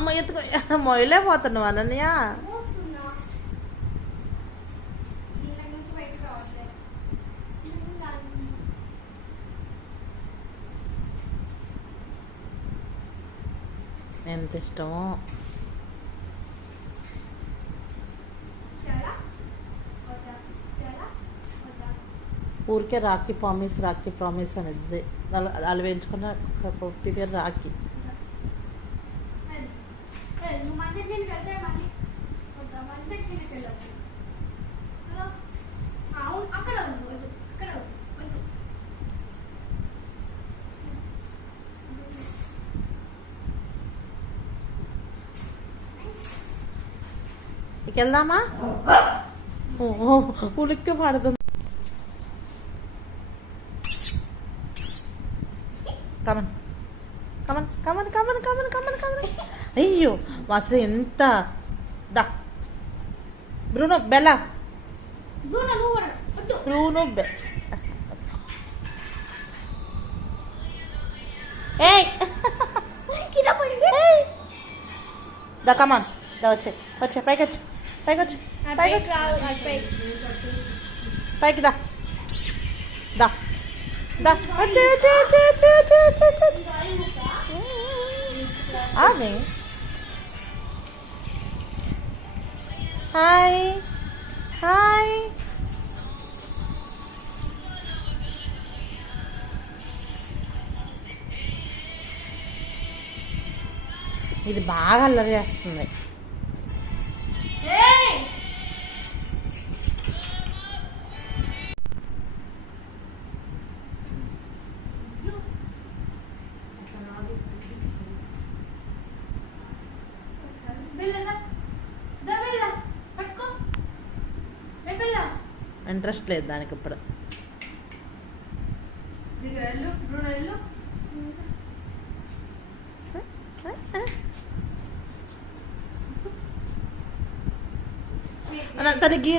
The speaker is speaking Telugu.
అమ్మ ఎత్తుకో మొయలేకపోతున్నావు అనన్య. ఎంత ఇష్టమో. ఊరికే రాఖీ ప్రామిస్ అనేది వాళ్ళు వేయించుకున్న పప్పి పేరు రాఖీ. ఇక వెళ్దామా? ఉలిక్కి పడుతుంది. Come on come on come on come on come on come on come on. అయ్యో మస్తు ఎంత దా బ్రూనో బెల్లా బ్రూనో దా కమాన్ దా వచ్చే వచ్చే పైకి వచ్చి పైకి వచ్చి పైకి దా దా దా వచ్చే వచ్చే వచ్చే వచ్చే వచ్చే వచ్చే అదే. Hi hi. ఇది బాగా అల్లరి చేస్తుంది. ఇంట్రెస్ట్ లేదు దానికి ఇప్పుడు. తనకి